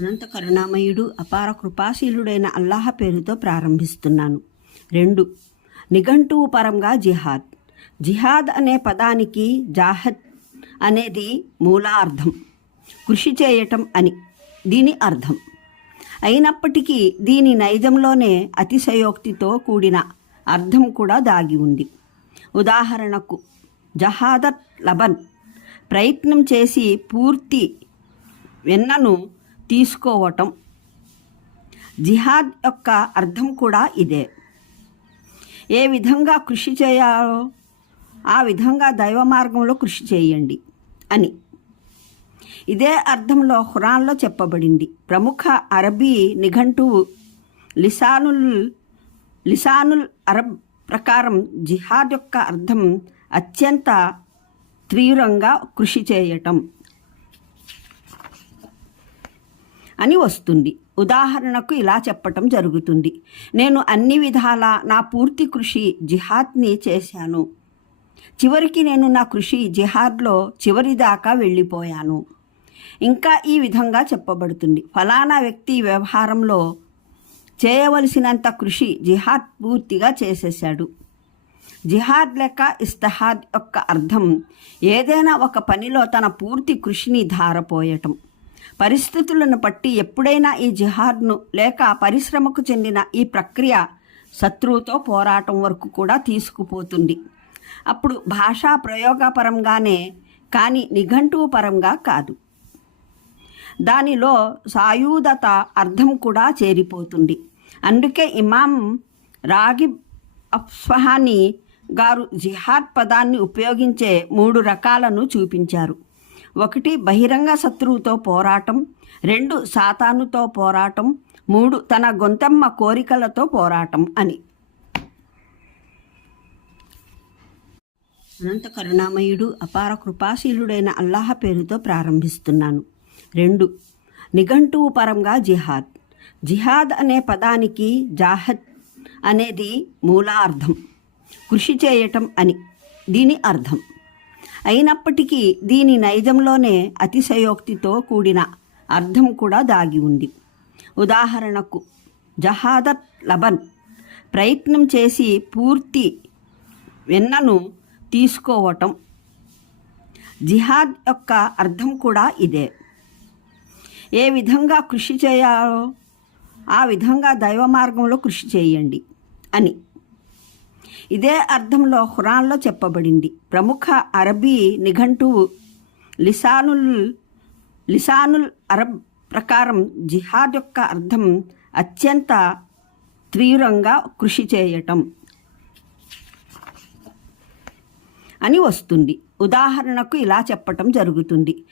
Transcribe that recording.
అనంత కరుణామయుడు అపార కృపాశీలుడైన అల్లాహ పేరుతో ప్రారంభిస్తున్నాను. రెండు నిఘంటువు పరంగా జిహాద్. జిహాద్ అనే పదానికి జాహద్ అనేది మూలార్థం. కృషి చేయటం అని దీని అర్థం. అయినప్పటికీ దీని నైజంలోనే అతిశయోక్తితో కూడిన అర్థం కూడా దాగి ఉంది. ఉదాహరణకు జహాదత్ లబన్ ప్రయత్నం చేసి పూర్తి వెన్నను తీసుకోవటం. జిహాద్ యొక్క అర్థం కూడా ఇదే. ఏ విధంగా కృషి చేయాలో ఆ విధంగా దైవ మార్గంలో కృషి చేయండి అని. ఇదే అర్థంలో ఖురాన్లో చెప్పబడింది. ప్రముఖ అరబీ నిఘంటువు లిసానుల్ లిసానుల్ అరబ్ ప్రకారం జిహాద్ యొక్క అర్థం అత్యంత తీవ్రంగా కృషి చేయటం. అని వస్తుంది. ఉదాహరణకు ఇలా చెప్పటం జరుగుతుంది. నేను అన్ని విధాల నా పూర్తి కృషి జిహాద్ని చేశాను. చివరికి నేను నా కృషి జిహాద్లో చివరి దాకా వెళ్ళిపోయాను. ఇంకా ఈ విధంగా చెప్పబడుతుంది. ఫలానా వ్యక్తి వ్యవహారంలో చేయవలసినంత కృషి జిహాద్ పూర్తిగా చేసేశాడు. జిహాద్ లెక్క ఇస్తహాద్ యొక్క అర్థం ఏదైనా ఒక పనిలో తన పూర్తి కృషిని ధారపోయటం. పరిస్థితులను బట్టి ఎప్పుడైనా ఈ జిహాద్ను లేక పరిశ్రమకు చెందిన ఈ ప్రక్రియ శత్రువుతో పోరాటం వరకు కూడా తీసుకుపోతుంది. అప్పుడు భాషా ప్రయోగపరంగానే కానీ నిఘంటువు పరంగా కాదు. దానిలో సాయుధత అర్థం కూడా చేరిపోతుంది. అందుకే ఇమాం రాగిబ్ అఫ్స్వహాని గారు జిహాద్ పదాన్ని ఉపయోగించే మూడు రకాలను చూపించారు. ఒకటి బహిరంగ శత్రువుతో పోరాటం రెండు సాతానుతో పోరాటం మూడు తన గొంతమ్మ కోరికలతో పోరాటం అని. అనంత కరుణామయుడు అపార కృపాశీలుడైన అల్లాహ పేరుతో ప్రారంభిస్తున్నాను. రెండు నిఘంటువు పరంగా జిహాద్. జిహాద్ అనే పదానికి జాహద్ అనేది మూలార్థం కృషి చేయటం అని. దీని అర్థం అయినప్పటికీ దీని నైజంలోనే అతిశయోక్తితో కూడిన అర్థం కూడా దాగి ఉంది. ఉదాహరణకు జహాదత్ లబన్ ప్రయత్నం చేసి పూర్తి వెన్నను తీసుకోవటం. జిహాద్ యొక్క అర్థం కూడా ఇదే. ఏ విధంగా కృషి చేయాలో ఆ విధంగా దైవ మార్గంలో కృషి చేయండి అని. ఇదే అర్థంలో ఖురాన్లో చెప్పబడింది. ప్రముఖ అరబీ నిఘంటువు లిసానుల్ లిసానుల్ అరబ్ ప్రకారం జిహాద్ యొక్క అర్థం అత్యంత తీవ్రంగా కృషి చేయటం అని వస్తుంది. ఉదాహరణకు ఇలా చెప్పటం జరుగుతుంది.